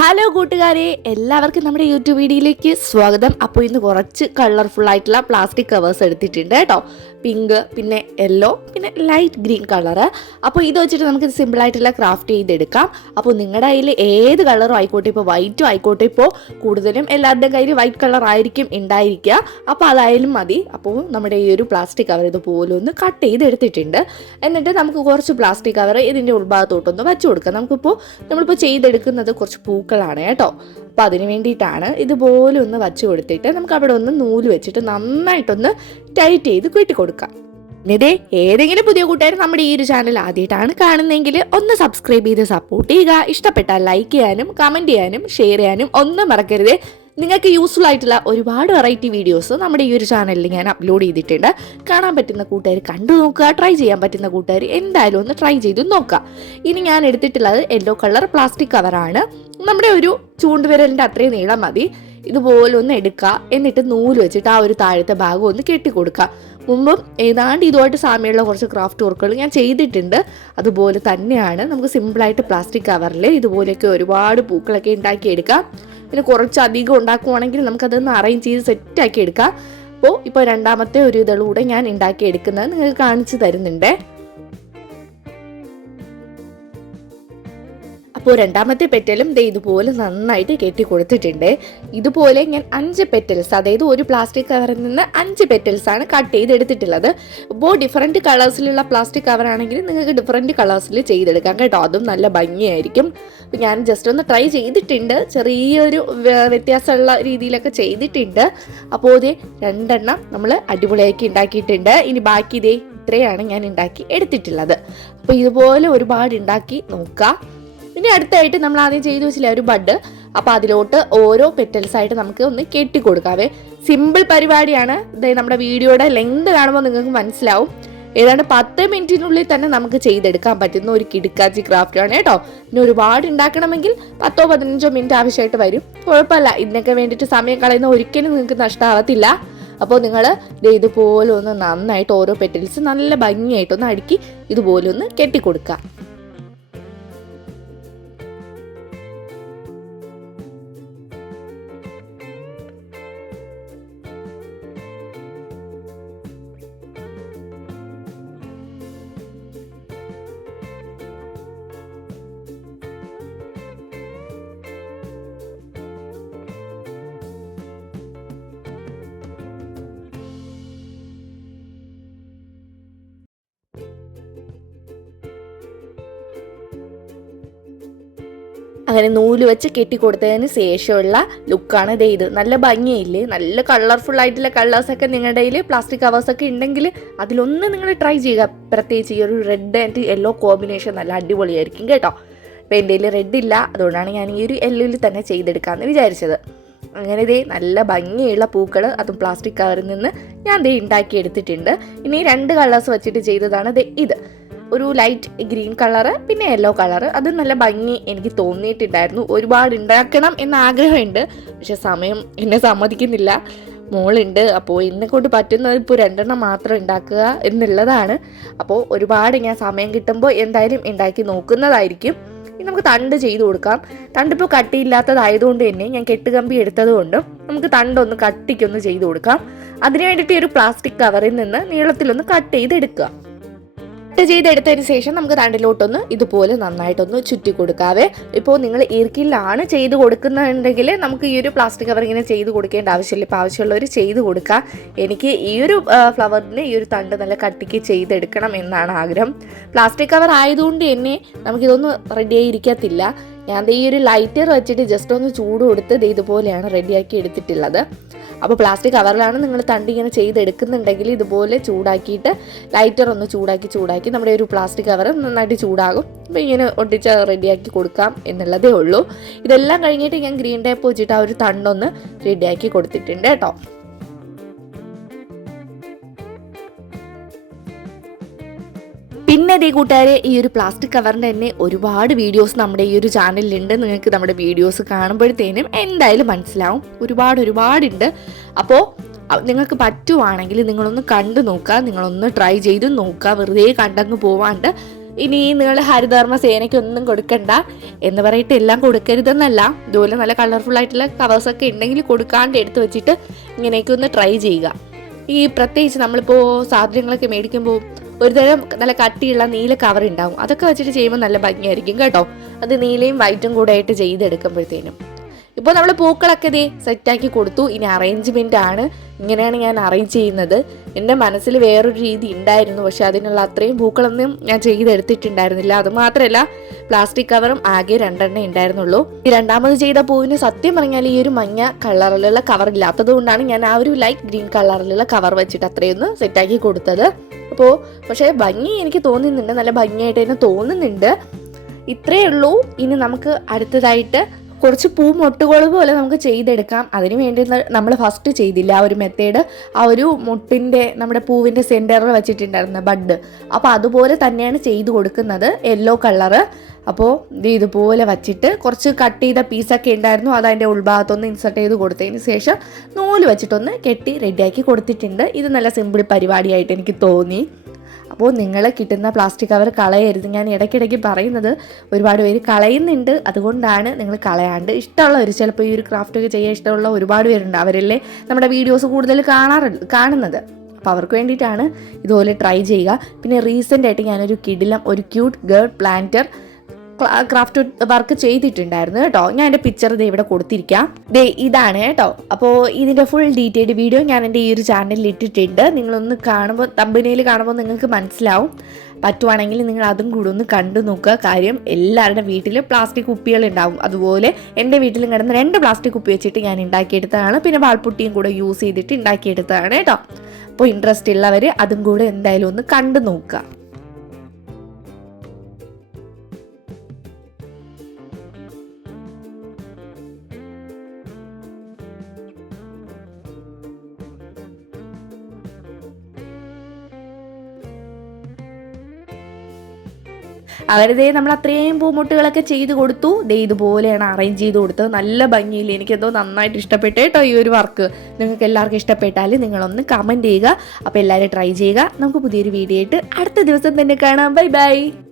Hello കൂട്ടുകാരെ എല്ലാവർക്കും നമ്മുടെ യൂട്യൂബ് വീഡിയോയിലേക്ക് സ്വാഗതം. അപ്പോൾ ഇന്ന് കുറച്ച് കളർഫുൾ ആയിട്ടുള്ള പ്ലാസ്റ്റിക് കവേഴ്സ് എടുത്തിട്ടുണ്ട് കേട്ടോ. പിങ്ക് പിന്നെ യെല്ലോ പിന്നെ ലൈറ്റ് ഗ്രീൻ കളർ അപ്പോൾ ഇത് വെച്ചിട്ട് നമുക്ക് സിമ്പിൾ ആയിട്ടുള്ള ക്രാഫ്റ്റ് ചെയ്തെടുക്കാം. അപ്പോൾ നിങ്ങളുടെ കയ്യിൽ ഏത് കളറും ആയിക്കോട്ടെ ഇപ്പോൾ വൈറ്റും ആയിക്കോട്ടെ ഇപ്പോൾ കൂടുതലും എല്ലാവരുടെയും കയ്യിൽ വൈറ്റ് കളർ ആയിരിക്കും ഉണ്ടായിരിക്കുക. അപ്പോൾ അതായാലും മതി. അപ്പോൾ നമ്മുടെ ഈ ഒരു പ്ലാസ്റ്റിക് കവർ ഇതുപോലെ ഒന്ന് കട്ട് ചെയ്തെടുത്തിട്ടുണ്ട്. എന്നിട്ട് നമുക്ക് കുറച്ച് പ്ലാസ്റ്റിക് കവർ ഇതിന്റെ ഉൾഭാഗത്തോട്ടൊന്ന് വെച്ച് കൊടുക്കാം. നമുക്കിപ്പോൾ നമ്മളിപ്പോൾ ചെയ്തെടുക്കുന്നത് കുറച്ച് പൂക്കളാണ് കേട്ടോ. അപ്പോൾ അതിന് വേണ്ടിയിട്ടാണ് ഇതുപോലെ ഒന്ന് വച്ച് കൊടുത്തിട്ട് നമുക്ക് അവിടെ ഒന്ന് നൂൽ വെച്ചിട്ട് നന്നായിട്ടൊന്ന് ടൈറ്റ് ചെയ്ത് കെട്ടിക്കൊടുക്കാം ഇതേ ഏതെങ്കിലും പുതിയ കൂട്ടുകാർ നമ്മുടെ ഈ ഒരു ചാനൽ ആദ്യമായിട്ടാണ് കാണുന്നതെങ്കിൽ ഒന്ന് സബ്സ്ക്രൈബ് ചെയ്ത് സപ്പോർട്ട് ചെയ്യുക. ഇഷ്ടപ്പെട്ടാൽ ലൈക്ക് ചെയ്യാനും കമന്റ് ചെയ്യാനും ഷെയർ ചെയ്യാനും ഒന്നും മറക്കരുത്. നിങ്ങൾക്ക് യൂസ്ഫുൾ ആയിട്ടുള്ള ഒരുപാട് വെറൈറ്റി വീഡിയോസ് നമ്മുടെ ഈ ഒരു ചാനലിൽ ഞാൻ അപ്ലോഡ് ചെയ്തിട്ടുണ്ട്. കാണാൻ പറ്റുന്ന കൂട്ടുകാർ കണ്ടു നോക്കുക ട്രൈ ചെയ്യാൻ പറ്റുന്ന കൂട്ടുകാർ എന്തായാലും ഒന്ന് ട്രൈ ചെയ്ത് നോക്കുക. ഇനി ഞാൻ എടുത്തിട്ടുള്ളത് യെല്ലോ കളർ പ്ലാസ്റ്റിക് കവറാണ് നമ്മുടെ ഒരു ചൂണ്ടുവിരലിന്റെ അത്രയും നീളം മതി. ഇതുപോലെ ഒന്ന് എടുക്കുക എന്നിട്ട് നൂൽ വെച്ചിട്ട് ആ ഒരു താഴത്തെ ഭാഗം ഒന്ന് കെട്ടിക്കൊടുക്കുക മുമ്പും ഏതാണ്ട് ഇതുമായിട്ട് സാമ്യമുള്ള കുറച്ച് ക്രാഫ്റ്റ് വർക്കുകൾ ഞാൻ ചെയ്തിട്ടുണ്ട്. അതുപോലെ തന്നെയാണ് നമുക്ക് സിമ്പിളായിട്ട് പ്ലാസ്റ്റിക് കവറിൽ ഇതുപോലെയൊക്കെ ഒരുപാട് പൂക്കളൊക്കെ ഉണ്ടാക്കിയെടുക്കാം. പിന്നെ കുറച്ചധികം ഉണ്ടാക്കുവാണെങ്കിൽ നമുക്കതൊന്ന് അറേഞ്ച് ചെയ്ത് സെറ്റാക്കി എടുക്കാം. അപ്പോൾ ഇപ്പോൾ രണ്ടാമത്തെ ഒരു ഇതളൂടെ ഞാൻ ഉണ്ടാക്കി എടുക്കുന്നത് നിങ്ങൾക്ക് കാണിച്ചു തരുന്നുണ്ട്. അപ്പോൾ രണ്ടാമത്തെ പെറ്റലും ദേ ഇതുപോലെ നന്നായിട്ട് കെട്ടി കൊടുത്തിട്ടുണ്ട്. ഇതുപോലെ ഞാൻ അഞ്ച് പെറ്റൽസ് അതായത് ഒരു പ്ലാസ്റ്റിക് കവറിൽ നിന്ന് അഞ്ച് പെറ്റൽസ് ആണ് കട്ട് ചെയ്തെടുത്തിട്ടുള്ളത്. ഇപ്പോൾ ഡിഫറെന്റ് കളേഴ്സിലുള്ള പ്ലാസ്റ്റിക് കവറാണെങ്കിൽ നിങ്ങൾക്ക് ഡിഫറെന്റ് കളേഴ്സിൽ ചെയ്തെടുക്കാം കേട്ടോ. അതും നല്ല ഭംഗിയായിരിക്കും. അപ്പോൾ ഞാൻ ജസ്റ്റ് ഒന്ന് ട്രൈ ചെയ്തിട്ടുണ്ട്. ചെറിയൊരു വ്യ- വ്യത്യാസമുള്ള രീതിയിലൊക്കെ ചെയ്തിട്ടുണ്ട്. അപ്പോൾ ഇത് രണ്ടെണ്ണം നമ്മൾ അടിപൊളിയാക്കി ഉണ്ടാക്കിയിട്ടുണ്ട്. ഇനി ബാക്കി ഇതേ ഇത്രയാണ് ഞാൻ ഉണ്ടാക്കി എടുത്തിട്ടുള്ളത്. അപ്പോൾ ഇതുപോലെ ഒരുപാട് ഉണ്ടാക്കി നോക്കുക ഇനി അടുത്തായിട്ട് നമ്മൾ ആദ്യം ചെയ്തു വെച്ചില്ല ഒരു ബഡ്. അപ്പോൾ അതിലോട്ട് ഓരോ പെറ്റൽസ് ആയിട്ട് നമുക്ക് ഒന്ന് കെട്ടി കൊടുക്കാവേ. സിമ്പിൾ പരിപാടിയാണ്. ദേ നമ്മുടെ വീഡിയോയുടെ ലെങ്ത് കാണുമ്പോൾ നിങ്ങൾക്ക് മനസ്സിലാവും. ഏതാണ്ട് പത്ത് മിനിറ്റിനുള്ളിൽ തന്നെ നമുക്ക് ചെയ്തെടുക്കാൻ പറ്റുന്ന ഒരു കിടുക്കാച്ചി ക്രാഫ്റ്റ് ആണ് കേട്ടോ. പിന്നെ ഒരുപാട് ഉണ്ടാക്കണമെങ്കിൽ പത്തോ പതിനഞ്ചോ മിനിറ്റ് ആവശ്യമായിട്ട് വരും. കുഴപ്പമില്ല. ഇതിനൊക്കെ വേണ്ടിയിട്ട് സമയം കളയുന്ന ഒരിക്കലും നിങ്ങൾക്ക് നഷ്ടമാവത്തില്ല അപ്പോൾ നിങ്ങൾ ഇതുപോലെ ഒന്ന് നന്നായിട്ട് ഓരോ പെറ്റൽസ് നല്ല ഭംഗിയായിട്ടൊന്ന് അടുക്കി ഇതുപോലെ ഒന്ന് കെട്ടിക്കൊടുക്കുക അങ്ങനെ നൂൽ വെച്ച് കെട്ടിക്കൊടുത്തതിന് ശേഷമുള്ള ലുക്കാണ് ഇതേ ഇത്. നല്ല ഭംഗിയില്ലേ? നല്ല കളർഫുൾ ആയിട്ടുള്ള കളേഴ്സൊക്കെ നിങ്ങളുടെ കയ്യിൽ പ്ലാസ്റ്റിക് കവേഴ്സൊക്കെ ഉണ്ടെങ്കിൽ അതിലൊന്ന് നിങ്ങൾ ട്രൈ ചെയ്യുക. പ്രത്യേകിച്ച് ഈ ഒരു റെഡ് ആൻഡ് യെല്ലോ കോമ്പിനേഷൻ നല്ല അടിപൊളിയായിരിക്കും കേട്ടോ. അപ്പോൾ എന്റെ കയ്യിൽ റെഡ് ഇല്ല. അതുകൊണ്ടാണ് ഞാൻ ഈ ഒരു യെല്ലോയിൽ തന്നെ ചെയ്തെടുക്കാമെന്ന് വിചാരിച്ചത്. അങ്ങനെ ദേ നല്ല ഭംഗിയുള്ള പൂക്കൾ അതും പ്ലാസ്റ്റിക് കവറിൽ നിന്ന് ഞാൻ ദേ ഉണ്ടാക്കി എടുത്തിട്ടുണ്ട് ഇനി രണ്ട് കളേഴ്സ് വെച്ചിട്ട് ചെയ്തതാണ് ദേ ഇത്. ഒരു ലൈറ്റ് ഗ്രീൻ കളറ് പിന്നെ യെല്ലോ കളറ് അത് നല്ല ഭംഗി എനിക്ക് തോന്നിയിട്ടുണ്ടായിരുന്നു. ഒരുപാട് ഉണ്ടാക്കണം എന്ന ആഗ്രഹമുണ്ട്. പക്ഷെ സമയം എന്നെ സമ്മതിക്കുന്നില്ല. മോളുണ്ട്. അപ്പോൾ എന്നെ കൊണ്ട് പറ്റുന്നത് ഇപ്പോൾ രണ്ടെണ്ണം മാത്രം ഉണ്ടാക്കുക എന്നുള്ളതാണ്. അപ്പോൾ ഒരുപാട് ഞാൻ സമയം കിട്ടുമ്പോൾ എന്തായാലും ഉണ്ടാക്കി നോക്കുന്നതായിരിക്കും. ഇനി നമുക്ക് തണ്ട് ചെയ്ത് കൊടുക്കാം. തണ്ടിപ്പോൾ കട്ടിയില്ലാത്തതായതുകൊണ്ട് തന്നെ ഞാൻ കെട്ടുകമ്പി എടുത്തത് കൊണ്ടും നമുക്ക് തണ്ടൊന്ന് കട്ടിക്കൊന്ന് ചെയ്ത് കൊടുക്കാം. അതിനു വേണ്ടിയിട്ട് ഒരു പ്ലാസ്റ്റിക് കവറിൽ നിന്ന് നീളത്തിലൊന്ന് കട്ട് ചെയ്തെടുക്കുക. കട്ട് ചെയ്തെടുത്തതിന് ശേഷം നമുക്ക് തണ്ടിലോട്ടൊന്ന് ഇതുപോലെ നന്നായിട്ടൊന്ന് ചുറ്റി കൊടുക്കാവേ. ഇപ്പോൾ നിങ്ങൾ ഈർക്കിലാണ് ചെയ്ത് കൊടുക്കുന്നുണ്ടെങ്കിൽ നമുക്ക് ഈ ഒരു പ്ലാസ്റ്റിക് കവർ ഇങ്ങനെ ചെയ്ത് കൊടുക്കേണ്ട ആവശ്യമില്ല. ഇപ്പോൾ ആവശ്യമുള്ളവർ ചെയ്ത് കൊടുക്കുക എനിക്ക് ഈ ഒരു ഫ്ലവറിന് ഈ ഒരു തണ്ട് നല്ല കട്ടിക്ക് ചെയ്തെടുക്കണം എന്നാണ് ആഗ്രഹം. പ്ലാസ്റ്റിക് കവർ ആയതുകൊണ്ട് തന്നെ നമുക്കിതൊന്നും റെഡിയായിരിക്കത്തില്ല ഞാൻ ഈ ഒരു ലൈറ്റർ വെച്ചിട്ട് ജസ്റ്റ് ഒന്ന് ചൂട് കൊടുത്ത് ഇതുപോലെയാണ് റെഡിയാക്കി എടുത്തിട്ടുള്ളത്. അപ്പോൾ പ്ലാസ്റ്റിക് കവറിലാണ് നിങ്ങൾ തണ്ട് ഇങ്ങനെ ചെയ്തെടുക്കുന്നുണ്ടെങ്കിൽ ഇതുപോലെ ചൂടാക്കിയിട്ട് ലൈറ്റർ ഒന്ന് ചൂടാക്കി ചൂടാക്കി നമ്മുടെ ഒരു പ്ലാസ്റ്റിക് കവർ നന്നായിട്ട് ചൂടാകും. അപ്പോൾ ഇങ്ങനെ ഒട്ടിച്ച് റെഡിയാക്കി കൊടുക്കാം എന്നുള്ളതേ ഉള്ളൂ. ഇതെല്ലാം കഴിഞ്ഞിട്ട് ഞാൻ ഗ്രീൻ ടേപ്പ് വെച്ചിട്ട് ആ ഒരു തണ്ടൊന്ന് റെഡിയാക്കി കൊടുത്തിട്ടുണ്ട് കേട്ടോ. പിന്നെ അതേ കൂട്ടുകാരെ ഈ ഒരു പ്ലാസ്റ്റിക് കവറിന്റെ തന്നെ ഒരുപാട് വീഡിയോസ് നമ്മുടെ ഈ ഒരു ചാനലിലുണ്ട് നിങ്ങൾക്ക് നമ്മുടെ വീഡിയോസ് കാണുമ്പോഴത്തേനും എന്തായാലും മനസ്സിലാവും. ഒരുപാട് ഒരുപാടുണ്ട്. അപ്പോൾ നിങ്ങൾക്ക് പറ്റുവാണെങ്കിൽ നിങ്ങളൊന്ന് കണ്ടു നോക്കുക. നിങ്ങളൊന്ന് ട്രൈ ചെയ്ത് നോക്കുക. വെറുതെ കണ്ടങ്ങ് പോവാണ്ട്. ഇനി നിങ്ങൾ ഹരിതകർമ്മ സേനയ്ക്കൊന്നും കൊടുക്കണ്ട എന്ന് പറയിട്ട് എല്ലാം കൊടുക്കരുതെന്നല്ല. ഇതുപോലെ നല്ല കളർഫുൾ ആയിട്ടുള്ള കവേഴ്സൊക്കെ ഉണ്ടെങ്കിൽ കൊടുക്കാണ്ട് എടുത്ത് വെച്ചിട്ട് ഇങ്ങനെയൊക്കെ ഒന്ന് ട്രൈ ചെയ്യുക. ഈ പ്രത്യേകിച്ച് നമ്മളിപ്പോൾ സാധനങ്ങളൊക്കെ മേടിക്കുമ്പോൾ ഒരു തരം നല്ല കട്ടിയുള്ള നീല കവർ ഉണ്ടാവും. അതൊക്കെ വെച്ചിട്ട് ചെയ്യുമ്പോൾ നല്ല ഭംഗിയായിരിക്കും കേട്ടോ. അത് നീലയും വൈറ്റും കൂടെ ആയിട്ട് ചെയ്തെടുക്കുമ്പോഴത്തേനും. ഇപ്പോൾ നമ്മൾ പൂക്കളൊക്കെ ഇതേ സെറ്റാക്കി കൊടുത്തു. ഇനി അറേഞ്ച്മെന്റ് ആണ്. ഇങ്ങനെയാണ് ഞാൻ അറേഞ്ച് ചെയ്യുന്നത്. എന്റെ മനസ്സിൽ വേറൊരു രീതി ഉണ്ടായിരുന്നു. പക്ഷെ അതിനുള്ള അത്രയും പൂക്കളൊന്നും ഞാൻ ചെയ്തെടുത്തിട്ടുണ്ടായിരുന്നില്ല. അതുമാത്രമല്ല പ്ലാസ്റ്റിക് കവറും ആകെ രണ്ടെണ്ണേ ഉണ്ടായിരുന്നുള്ളൂ. ഈ രണ്ടാമത് ചെയ്ത പൂവിന് സത്യം പറഞ്ഞാൽ ഈ ഒരു മഞ്ഞ കളറിലുള്ള കവർ ഇല്ലാത്തത് കൊണ്ടാണ് ഞാൻ ആ ഒരു ലൈറ്റ് ഗ്രീൻ കളറിലുള്ള കവർ വെച്ചിട്ട് അത്രയൊന്ന് സെറ്റാക്കി കൊടുത്തത്. അപ്പോൾ പക്ഷേ ഭംഗി എനിക്ക് തോന്നുന്നുണ്ട്. നല്ല ഭംഗിയായിട്ട് തന്നെ തോന്നുന്നുണ്ട്. ഇത്രയേ ഉള്ളൂ. ഇനി നമുക്ക് അടുത്തതായിട്ട് കുറച്ച് പൂ മുട്ടുകൾ പോലെ നമുക്ക് ചെയ്തെടുക്കാം. അതിന് വേണ്ടി നമ്മൾ ഫസ്റ്റ് ചെയ്തില്ല ആ ഒരു മെത്തേഡ് ആ ഒരു മുട്ടിന്റെ നമ്മുടെ പൂവിന്റെ സെന്ററിൽ വെച്ചിട്ടുണ്ടായിരുന്ന ബഡ്. അപ്പോൾ അതുപോലെ തന്നെയാണ് ചെയ്തു കൊടുക്കുന്നത് യെല്ലോ കളറ് അപ്പോൾ ഇത് ഇതുപോലെ വച്ചിട്ട് കുറച്ച് കട്ട് ചെയ്ത പീസൊക്കെ ഉണ്ടായിരുന്നു അത് അതിന്റെ ഉൾഭാഗത്തൊന്ന് ഇൻസർട്ട് ചെയ്ത് കൊടുത്തതിന് ശേഷം നൂൽ വെച്ചിട്ടൊന്ന് കെട്ടി റെഡിയാക്കി കൊടുത്തിട്ടുണ്ട്. ഇത് നല്ല സിമ്പിൾ പരിപാടിയായിട്ട് എനിക്ക് തോന്നി. അപ്പോൾ നിങ്ങൾ കിട്ടുന്ന പ്ലാസ്റ്റിക് കവർ കളയരുത്. ഞാൻ ഇടയ്ക്കിടയ്ക്ക് പറയുന്നത് ഒരുപാട് പേര് കളയുന്നുണ്ട്. അതുകൊണ്ടാണ് നിങ്ങൾ കളയാണ്ട്. ഇഷ്ടമുള്ളവർ ചിലപ്പോൾ ഈ ഒരു ക്രാഫ്റ്റ് ഒക്കെ ചെയ്യാൻ ഇഷ്ടമുള്ള ഒരുപാട് പേരുണ്ട്. അവരല്ലേ നമ്മുടെ വീഡിയോസ് കൂടുതൽ കാണാറുണ്ട് കാണുന്നത്. അപ്പോൾ അവർക്ക് വേണ്ടിയിട്ടാണ് ഇതുപോലെ ട്രൈ ചെയ്യുക. പിന്നെ റീസെന്റ് ആയിട്ട് ഞാനൊരു കിഡിലം ഒരു cute girl planter craft work ചെയ്തിട്ടുണ്ടായിരുന്നു കേട്ടോ. ഞാൻ എന്റെ പിക്ചർ ഇത് ഇവിടെ കൊടുത്തിരിക്കാം. ദേ ഇതാണ് കേട്ടോ. അപ്പോൾ ഇതിന്റെ ഫുൾ ഡീറ്റെയിൽഡ് വീഡിയോ ഞാൻ എന്റെ ഈ ഒരു ചാനലിൽ ഇട്ടിട്ടുണ്ട്. നിങ്ങളൊന്ന് കാണുമ്പോൾ തമ്പനിയിൽ കാണുമ്പോൾ നിങ്ങൾക്ക് മനസ്സിലാവും. പറ്റുവാണെങ്കിൽ നിങ്ങൾ അതും കൂടെ ഒന്ന് കണ്ടു നോക്കുക. കാര്യം എല്ലാവരുടെ വീട്ടിൽ പ്ലാസ്റ്റിക് കുപ്പികൾ ഉണ്ടാവും. അതുപോലെ എന്റെ വീട്ടിലും കിടന്ന രണ്ട് പ്ലാസ്റ്റിക് കുപ്പി വെച്ചിട്ട് ഞാൻ ഉണ്ടാക്കിയെടുത്തതാണ്. പിന്നെ വാൾപുട്ടിയും കൂടെ യൂസ് ചെയ്തിട്ട് ഉണ്ടാക്കിയെടുത്തതാണ് കേട്ടോ. അപ്പോൾ ഇൻട്രസ്റ്റ് ഉള്ളവർ അതും കൂടെ എന്തായാലും ഒന്ന് കണ്ടു നോക്കുക. അവരിതേ നമ്മൾ അത്രയും പൂമുട്ടുകളൊക്കെ ചെയ്ത് കൊടുത്തു. ദേ ഇതുപോലെയാണ് അറേഞ്ച് ചെയ്ത് കൊടുത്തത്. നല്ല ഭംഗിയിൽ എനിക്കെന്തോ നന്നായിട്ട് ഇഷ്ടപ്പെട്ടു കേട്ടോ ഈ ഒരു വർക്ക് നിങ്ങൾക്ക് എല്ലാവർക്കും ഇഷ്ടപ്പെട്ടാൽ നിങ്ങളൊന്ന് കമന്റ് ചെയ്യുക. അപ്പോൾ എല്ലാവരും ട്രൈ ചെയ്യുക. നമുക്ക് പുതിയൊരു വീഡിയോ ആയിട്ട് അടുത്ത ദിവസം തന്നെ കാണാം. Bye bye